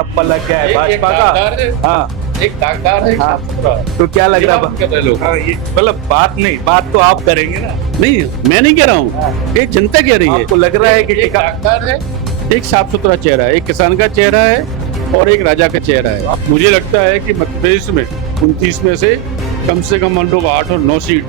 ठप्पा लग गया है भाजपा का। हाँ, एक दागदार है, हाँ। साफ सुथरा। तो क्या लग रहा कर रहे लोग। हाँ, ये मतलब बात नहीं, बात तो आप करेंगे ना। नहीं, मैं नहीं कह रहा हूँ, ये जनता कह रही है। आपको लग रहा है कि एक दागदार है, एक साफ सुथरा चेहरा है, एक किसान का चेहरा है और एक राजा का चेहरा है। मुझे लगता है कि मध्य प्रदेश में 29 में से कम हम लोग 8 और 9 सीट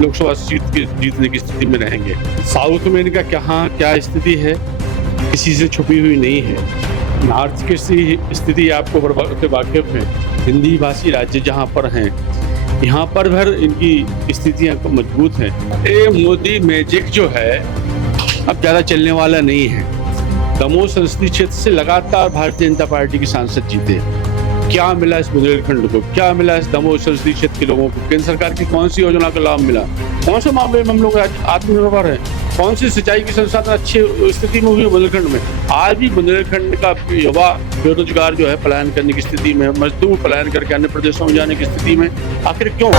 लोकसभा सीट की जीतने की स्थिति में रहेंगे। साउथ में इनका क्या स्थिति है किसी से छुपी हुई नहीं है। नॉर्थ की स्थिति आपको वाकिफ है। हिंदी भाषी राज्य जहाँ पर हैं, यहाँ पर भर इनकी स्थितियाँ मजबूत हैं। ये मोदी मैजिक जो है अब ज़्यादा चलने वाला नहीं है। दमोह संसदीय क्षेत्र से लगातार भारतीय जनता पार्टी के सांसद जीते। क्या मिला इस बुंदेलखंड को, क्या मिला इस दमोह संसदीय क्षेत्र के लोगों को? केंद्र सरकार की कौन सी योजना का लाभ मिला? कौन से मामले में हम लोग आत्मनिर्भर हैं? कौन सी सिंचाई की संसाधन अच्छी स्थिति में हुई है बुंदेलखंड में? आज भी बुंदेलखंड का युवा बेरोजगार जो है पलायन करने की स्थिति में, मजदूर पलायन करके अन्य प्रदेशों में जाने की स्थिति में। आखिर क्यों?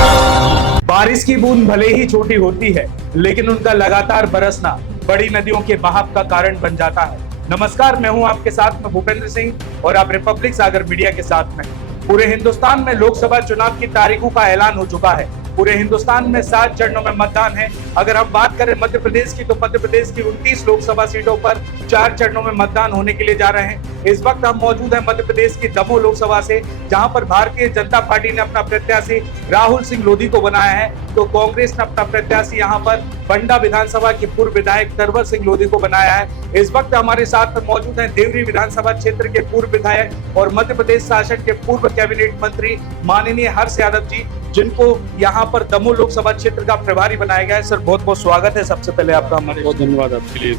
बारिश की बूंद भले ही छोटी होती है, लेकिन उनका लगातार बरसना बड़ी नदियों के बहाव का कारण बन जाता है। नमस्कार, मैं हूं आपके साथ में भूपेंद्र सिंह और आप रिपब्लिक सागर मीडिया के साथ में। पूरे हिंदुस्तान में लोकसभा चुनाव की तारीखों का ऐलान हो चुका है। पूरे हिंदुस्तान में 7 चरणों में मतदान है। अगर हम बात करें मध्य प्रदेश की, तो मध्य प्रदेश की 29 लोकसभा सीटों पर 4 चरणों में मतदान होने के लिए जा रहे हैं। इस वक्त हम मौजूद हैं मध्य प्रदेश की दमोह लोकसभा से, जहां पर भारतीय जनता पार्टी ने अपना प्रत्याशी राहुल सिंह लोधी को बनाया है, तो कांग्रेस ने अपना प्रत्याशी यहां पर बंडा विधानसभा के पूर्व विधायक तरवर सिंह लोधी को बनाया है। इस वक्त हमारे साथ मौजूद हैं देवरी विधानसभा क्षेत्र के पूर्व विधायक और मध्य प्रदेश शासन के पूर्व कैबिनेट मंत्री माननीय हर्ष यादव जी, जिनको यहाँ पर दमोह लोकसभा क्षेत्र का प्रभारी बनाया गया है। सर, बहुत बहुत स्वागत है सबसे पहले आपका हमारे। बहुत धन्यवाद आपके लिए।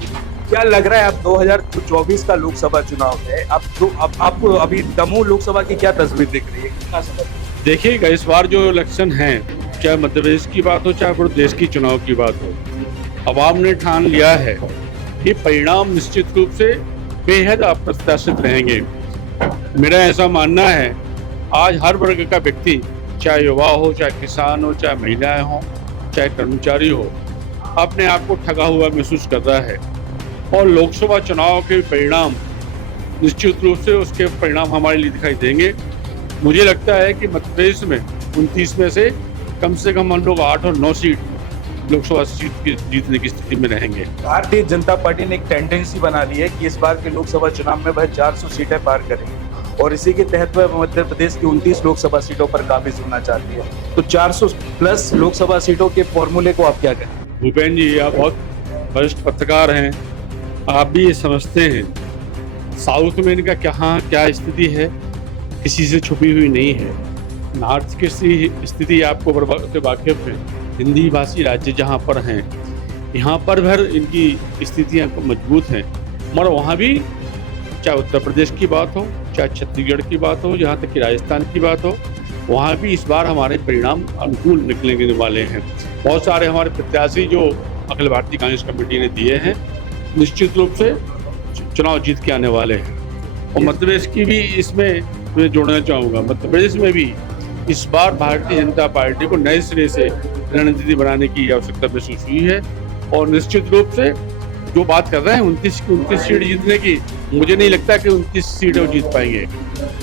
क्या लग रहा है, अब 2024 का लोकसभा चुनाव है, अब आपको अभी दमोह लोकसभा की क्या तस्वीर दिख रही है? कितना समय? देखिएगा, इस बार जो इलेक्शन है, चाहे मध्य प्रदेश की बात हो चाहे पूरे देश की चुनाव की बात हो, अवाम ने ठान लिया है कि परिणाम निश्चित रूप से बेहद अप्रत्याशित रहेंगे। मेरा ऐसा मानना है, आज हर वर्ग का व्यक्ति, चाहे युवा हो, चाहे किसान हो, चाहे महिलाएं हो, चाहे कर्मचारी हो, अपने आप को ठगा हुआ महसूस कर रहा है। और लोकसभा चुनाव के परिणाम निश्चित रूप से उसके परिणाम हमारे लिए दिखाई देंगे। मुझे लगता है कि मध्य प्रदेश में 29 में से कम हम लोग 8 और 9 सीट लोकसभा सीट की जीतने की स्थिति में रहेंगे। भारतीय जनता पार्टी ने एक टेंडेंसी बना ली है कि इस बार के लोकसभा चुनाव में वह 400 सीटें पार करेंगे, और इसी के तहत वह मध्य प्रदेश की 29 लोकसभा सीटों पर काबिज होना चाहती है। तो 400 प्लस लोकसभा सीटों के फॉर्मूले को आप क्या कहें? भूपेन जी, आप बहुत वरिष्ठ पत्रकार हैं, आप भी ये समझते हैं, साउथ में इनका क्या स्थिति है किसी से छुपी हुई नहीं है। नॉर्थ की स्थिति आपको वाकिफ है। हिंदी भाषी राज्य जहाँ पर हैं, यहाँ पर भर इनकी स्थितियाँ मजबूत हैं। मगर वहाँ भी, चाहे उत्तर प्रदेश की बात हो, चाहे छत्तीसगढ़ की बात हो, यहाँ तक कि राजस्थान की बात हो, वहाँ भी इस बार हमारे परिणाम अनुकूल निकलने वाले हैं। बहुत सारे हमारे प्रत्याशी जो अखिल भारतीय कांग्रेस कमेटी ने दिए हैं, निश्चित रूप से चुनाव जीत के आने वाले हैं। और मध्य प्रदेश की भी इसमें मैं जोड़ना चाहूँगा, मध्य प्रदेश में भी इस बार भारतीय जनता पार्टी को नए सिरे से रणनीति बनाने की आवश्यकता महसूस हुई है। और निश्चित रूप से जो बात कर रहे हैं 29 सीट जीतने की, मुझे नहीं लगता कि 29 सीटें वो जीत पाएंगे।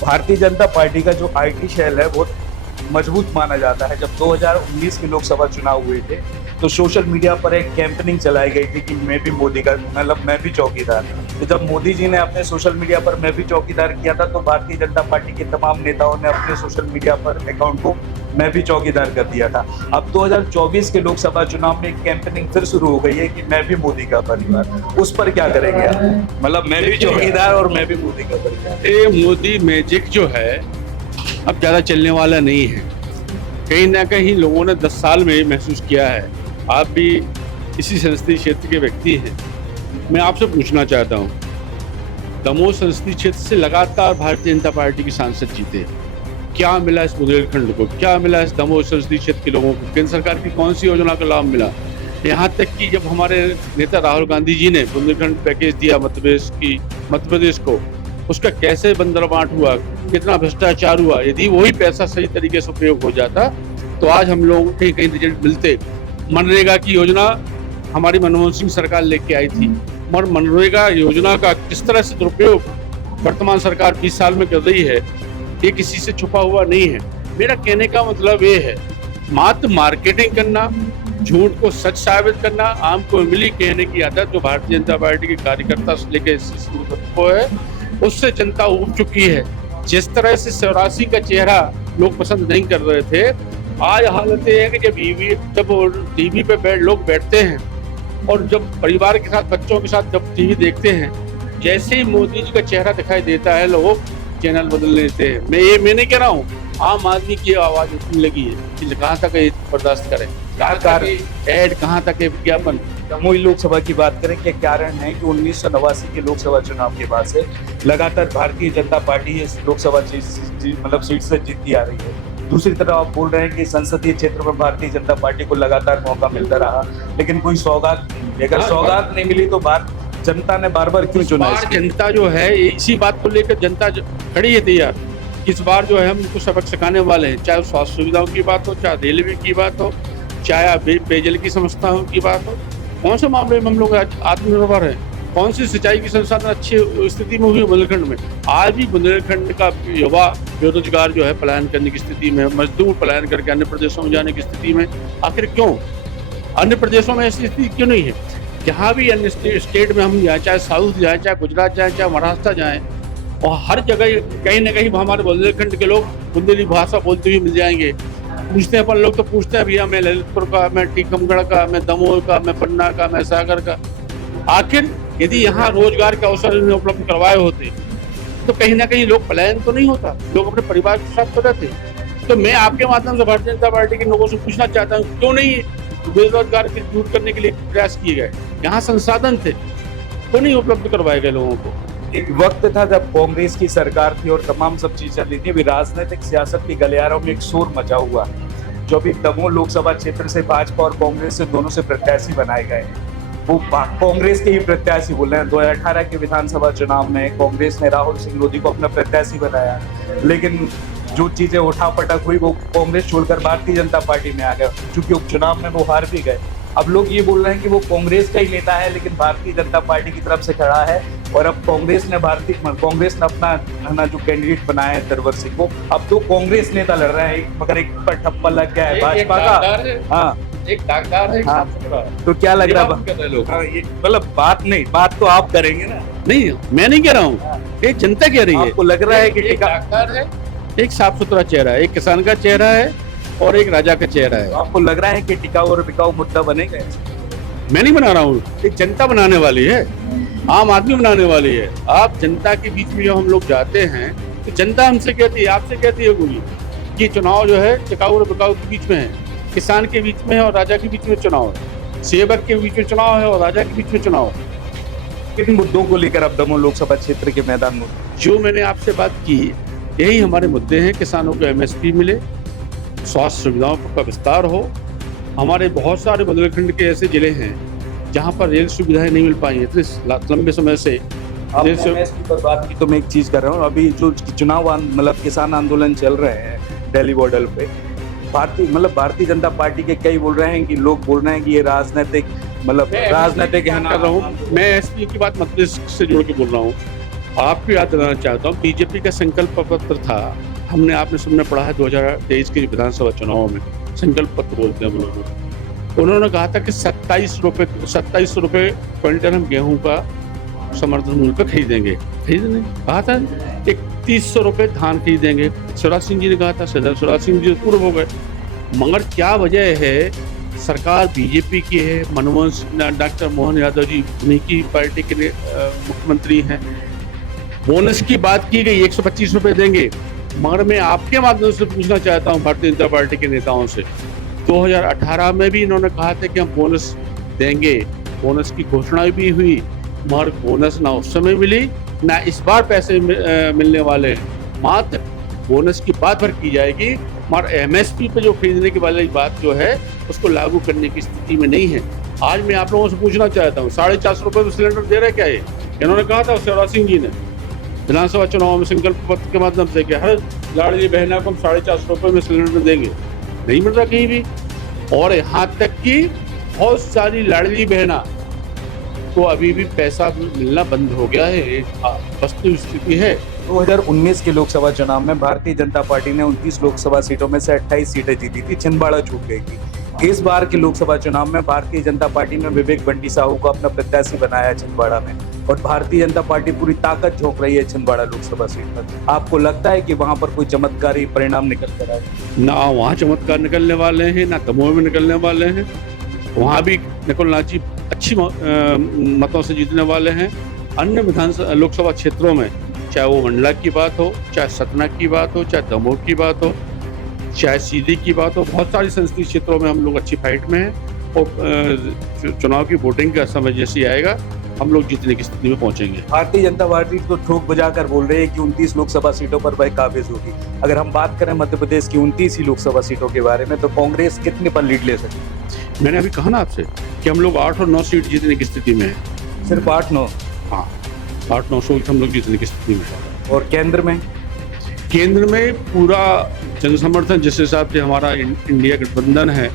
भारतीय जनता पार्टी का जो आईटी सेल है वो मजबूत माना जाता है। जब 2019 के लोकसभा चुनाव हुए थे, तो सोशल मीडिया पर एक कैंपेनिंग चलाई गई थी कि मैं भी मोदी का, मतलब मैं भी चौकीदार। तो जब मोदी जी ने अपने सोशल मीडिया पर मैं भी चौकीदार किया था, तो भारतीय जनता पार्टी के तमाम नेताओं ने अपने सोशल मीडिया पर अकाउंट को मैं भी चौकीदार कर दिया था। अब 2024 के लोकसभा चुनाव में कैंपेनिंग फिर शुरू हो गई है कि मैं भी मोदी का परिवार। उस पर क्या करेंगे आप? मतलब मैं भी चौकीदार और मैं भी मोदी का परिवार। ये मोदी मैजिक जो है अब ज़्यादा चलने वाला नहीं है। कहीं ना कहीं लोगों ने 10 साल में महसूस किया है। आप भी इसी संसदीय क्षेत्र के व्यक्ति हैं। मैं आपसे पूछना चाहता हूँ, दमोह संसदीय क्षेत्र से लगातार भारतीय जनता पार्टी के सांसद जीते। क्या मिला इस बुंदेलखंड को, क्या मिला इस दमोह संसदीय क्षेत्र के लोगों को? केंद्र सरकार की कौन सी योजना का लाभ मिला? यहाँ तक कि जब हमारे नेता राहुल गांधी जी ने बुंदेलखंड पैकेज दिया मध्य प्रदेश को, उसका कैसे बंदरबांट हुआ, कितना भ्रष्टाचार हुआ। यदि वही पैसा सही तरीके से उपयोग हो जाता तो आज हम लोगों को कहीं रिजल्ट मिलते। मनरेगा की योजना हमारी मनमोहन सिंह सरकार लेके आई थी, मगर मनरेगा योजना का किस तरह से दुरुपयोग वर्तमान सरकार 20 साल में कर रही है, ये किसी से छुपा हुआ नहीं है। मेरा कहने का मतलब ये है, मात्र मार्केटिंग करना, झूठ को सच साबित करना, आम को इमली कहने की आदत जो भारतीय जनता पार्टी के कार्यकर्ता से लेकर को है, उससे जनता उब चुकी है। जिस तरह से 84 का चेहरा लोग पसंद नहीं कर रहे थे, आज हालत ये है कि जब टीवी पे लोग बैठते हैं और जब परिवार के साथ, बच्चों के साथ जब टीवी देखते हैं, जैसे ही मोदी जी का चेहरा दिखाई देता है, लोग चैनल बदल लेते हैं। मैं नहीं कह रहा हूँ, आम आदमी की आवाज उठने लगी है कि कहाँ तक ये बर्दाश्त करें, कहाँ तक ऐड, कहाँ तक विज्ञापन। दमोह लोकसभा की बात करें, क्या कारण है कि 1989 के लोकसभा चुनाव के बाद से लगातार भारतीय जनता पार्टी इस लोकसभा सीट से जीतती आ रही है। दूसरी तरफ आप बोल रहे हैं कि संसदीय क्षेत्र में भारतीय जनता पार्टी को लगातार मौका मिलता रहा, लेकिन कोई सौगात नहीं मिली। अगर सौगात नहीं मिली तो जनता ने बार बार क्यों चुना? जनता जो है इसी बात को लेकर जनता खड़ी है तैयार। इस बार जो है हम उनको सबक सिखाने वाले हैं, चाहे स्वास्थ्य सुविधाओं की बात हो, चाहे रेलवे की बात हो, चाहे पेयजल की समस्याओं की बात हो। कौन से मामले में हम लोग आत्मनिर्भर हैं? कौन सी सिंचाई की संसाधन अच्छी स्थिति में हुई बुंदेलखंड में? आज भी बुंदेलखंड का युवा बेरोजगार जो है पलायन करने की स्थिति में, मजदूर पलायन करके अन्य प्रदेशों में जाने की स्थिति में। आखिर क्यों? अन्य प्रदेशों में ऐसी स्थिति क्यों नहीं है? जहाँ भी अन्य स्टेट में हम जाएँ, चाहे साउथ जाएँ, चाहे गुजरात जाएँ, चाहे महाराष्ट्र जाएँ, और हर जगह कहीं ना कहीं हमारे बुंदेलखंड के लोग बुंदेली भाषा बोलते हुए मिल जाएंगे। पूछते हैं अपन लोग, तो पूछते हैं भैया मैं ललितपुर का, मैं टीकमगढ़ का, मैं दमोह का, मैं पन्ना का, मैं सागर का। आखिर यदि यहाँ रोजगार के अवसर उपलब्ध करवाए होते तो कहीं ना कहीं लोग पलायन तो नहीं होता, लोग अपने परिवार के साथ तो रहते। तो मैं आपके माध्यम से भारतीय जनता पार्टी के लोगों से पूछना चाहता हूँ, क्यों नहीं बेरोजगार के दूर करने के लिए प्रयास किए गए? यहाँ संसाधन थे तो नहीं उपलब्ध करवाए गए लोगों को। एक वक्त था जब कांग्रेस की सरकार थी और तमाम सब चीज चल रही थी, अभी राजनीतिक सियासत के गलियारों में एक शोर मचा हुआ है। जो अभी दमोह लोकसभा क्षेत्र से भाजपा और कांग्रेस से दोनों से प्रत्याशी बनाए गए हैं, वो कांग्रेस के ही प्रत्याशी बोल रहे हैं। 2018 के विधानसभा चुनाव में कांग्रेस ने राहुल सिंह लोधी को अपना प्रत्याशी बनाया, लेकिन जो चीजें उठापटक हुई वो कांग्रेस छोड़कर भारतीय जनता पार्टी में आ गए, क्योंकि उपचुनाव में वो हार भी गए। अब लोग ये बोल रहे हैं कि वो कांग्रेस का ही नेता है, लेकिन भारतीय जनता पार्टी की तरफ से खड़ा है, और अब कांग्रेस ने अपना जो कैंडिडेट बनाया है तरवर सिंह को, अब तो कांग्रेस नेता लड़ रहा है, मगर एक पर ठप्पा लग गया है भाजपा का। हाँ, एक दागदार है, हाँ, तो क्या लग रहा है? मतलब बात तो आप करेंगे ना? नहीं, मैं नहीं कह रहा हूँ, ये जनता कह रही है। आपको लग रहा है कि दागदार है, एक साफ सुथरा चेहरा है, एक किसान का चेहरा है और एक राजा का चेहरा है। आपको लग रहा है कि टिकाऊ और बिकाऊ मुद्दा बनेगा? मैं नहीं बना रहा हूँ, एक जनता बनाने वाली है, आम आदमी बनाने वाली है। आप जनता के बीच में जब हम लोग जाते हैं तो जनता हमसे कहती है, आपसे कहती है कोई कि चुनाव जो है टिकाऊ और बिकाऊ के बीच में है, किसान के बीच में है और राजा के बीच में चुनाव है, सेवक के बीच में चुनाव है और राजा के बीच में चुनाव है। किन मुद्दों को लेकर अब दमोह लोकसभा क्षेत्र के मैदान में? जो मैंने आपसे बात की, यही हमारे मुद्दे हैं। किसानों को MSP मिले, स्वास्थ्य सुविधाओं का विस्तार हो। हमारे बहुत सारे बुंदेलखंड के ऐसे जिले हैं जहाँ पर रेल सुविधाएं नहीं मिल पाई हैं इतने लंबे समय से। MSP पर बात की तो मैं एक चीज कर रहा हूँ, अभी जो चुनाव मतलब किसान आंदोलन चल रहे हैं दिल्ली बॉर्डर पे, भारतीय जनता पार्टी के कई बोल रहे हैं कि लोग बोल रहे हैं कि ये राजनीतिक है ना। कर रहा हूँ मैं, SP की बात मध्य से जोड़ के बोल रहा हूँ। आपको याद दिलाना चाहता हूँ, बीजेपी का संकल्प पत्र था, आपने सबने पढ़ा है 2023 के विधानसभा चुनाव में, संकल्प पत्र बोलते हैं हम लोग। उन्होंने कहा था कि 27 रुपए क्विंटल हम गेहूं का समर्थन मूल्य पर खरीदेंगे, कहा था। 3100 रुपए धान खरीदेंगे, शिवराज सिंह जी ने कहा था। शिवराज सिंह जी पूर्व हो गए, मगर क्या वजह है? सरकार बीजेपी की है, डॉक्टर मोहन यादव जी उन्हीं की पार्टी के मुख्यमंत्री हैं। बोनस की बात की गई, 125 रुपए देंगे, मगर मैं आपके माध्यम से पूछना चाहता हूं भारतीय जनता पार्टी के नेताओं से, 2018 में भी इन्होंने कहा था कि हम बोनस देंगे, बोनस की घोषणा भी हुई, मगर बोनस ना उस समय मिली ना इस बार पैसे मिलने वाले। मात्र बोनस की बात पर की जाएगी, मगर MSP पे जो खरीदने की वाली बात जो है उसको लागू करने की स्थिति में नहीं है। आज मैं आप लोगों से पूछना चाहता हूँ, 450 रुपये में सिलेंडर दे रहे क्या? ये इन्होंने कहा था शिवराज सिंह जी ने विधानसभा चुनाव में संकल्प पत्र के माध्यम से कि हर लाडली बहना को हम 450 रुपये में सिलेंडर देंगे। नहीं मिल रहा कहीं भी। और यहाँ तक कि बहुत सारी लाडली बहना उनको अभी भी पैसा मिलना बंद हो गया है, ये वास्तविक स्थिति है। 2019 के लोकसभा चुनाव में भारतीय जनता पार्टी ने 29 लोकसभा सीटों में से 28 सीटें जीती थी, छिंदवाड़ा छूट गई थी। इस बार के लोकसभा चुनाव में भारतीय जनता पार्टी ने विवेक बंटी साहू को अपना प्रत्याशी बनाया है छिंदवाड़ा में, और भारतीय जनता पार्टी पूरी ताकत झोंक रही है छिंदवाड़ा लोकसभा सीट पर। आपको लगता है कि वहां पर कोई चमत्कारी परिणाम निकल कर आएगा? ना वहाँ चमत्कार निकलने वाले हैं, ना दमोह में निकलने वाले हैं। वहाँ भी नकुल नाची अच्छी मतों से जीतने वाले हैं। अन्य विधानसभा लोकसभा क्षेत्रों में, चाहे वो मंडला की बात हो, चाहे सतना की बात हो, चाहे दमोह की बात हो, चाहे सीधी की बात हो, बहुत सारी संसदीय क्षेत्रों में हम लोग अच्छी फाइट में हैं। और चुनाव की वोटिंग का समय जैसे आएगा हम लोग जीतने की स्थिति में पहुंचेंगे। भारतीय जनता पार्टी तो ठोक बजाकर बोल रही है कि 29 लोकसभा सीटों पर वह काबिज होगी। अगर हम बात करें मध्य प्रदेश की 29 ही लोकसभा सीटों के बारे में, तो कांग्रेस कितने पर लीड ले सकती है? मैंने अभी कहा ना आपसे कि हम लोग 8 और 9 सीट जीतने की स्थिति में हैं। सिर्फ 8-9? हाँ, 8-9 सीट हम लोग जीतने की स्थिति में हैं। और केंद्र में? केंद्र में पूरा जनसमर्थन जिस हिसाब से हमारा इंडिया गठबंधन है,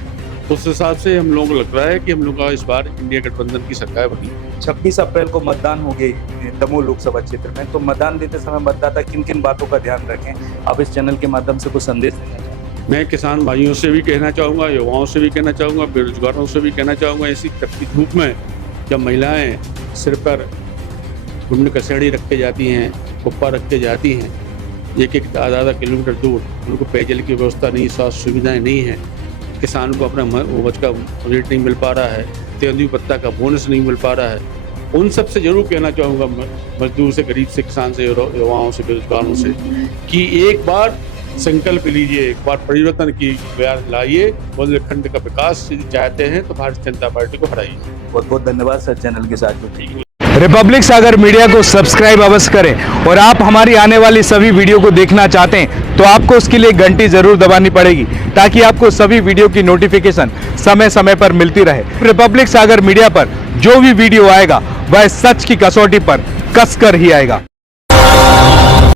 उस हिसाब से हम लोगों को लग रहा है कि हम लोग का इस बार इंडिया गठबंधन की सरकार बनी। 26 अप्रैल को मतदान हो गई दमोह लोकसभा क्षेत्र में, तो मतदान देते समय मतदाता किन किन बातों का ध्यान रखें? आप इस चैनल के माध्यम से कुछ संदेश देना चाहें? मैं किसान भाइयों से भी कहना चाहूँगा, युवाओं से भी कहना चाहूँगा, बेरोजगारों से भी कहना चाहूँगा, ऐसी तपती धूप में जब महिलाएं सिर पर घुंड कसेड़ी रख के जाती हैं, कुप्पा रख के जाती हैं, एक आधा किलोमीटर दूर, उनको पेयजल की व्यवस्था नहीं, स्वास्थ्य सुविधाएं नहीं है, किसान को अपना उपज का रेट नहीं मिल पा रहा है, तेंदुआ पत्ता का बोनस नहीं मिल पा रहा है, उन सब से जरूर कहना चाहूँगा, मजदूर से, गरीब से, किसान से, युवाओं से, बेरोजगारों से, कि एक बार संकल्प लीजिए, एक बार परिवर्तन की प्रयास लाइए, बुंदेलखंड का विकास यदि चाहते हैं तो भारतीय जनता पार्टी को हराइए। बहुत बहुत धन्यवाद सर चैनल के साथ जुड़ने। रिपब्लिक सागर मीडिया को सब्सक्राइब अवश्य करें, और आप हमारी आने वाली सभी वीडियो को देखना चाहते हैं तो आपको उसके लिए घंटी जरूर दबानी पड़ेगी, ताकि आपको सभी वीडियो की नोटिफिकेशन समय समय पर मिलती रहे। रिपब्लिक सागर मीडिया पर जो भी वीडियो आएगा वह सच की कसौटी पर कसकर ही आएगा।